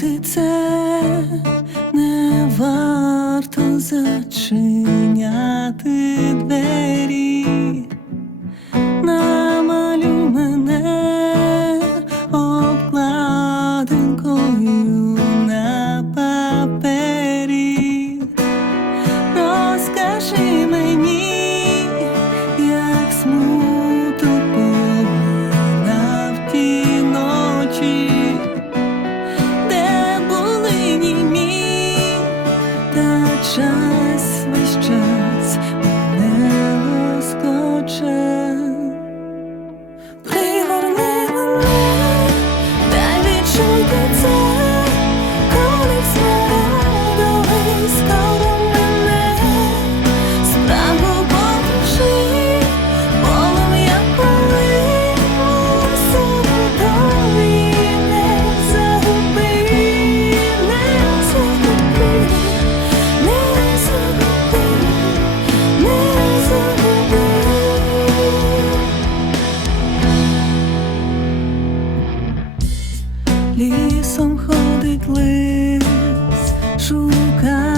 серце не варто зачиняти machucar.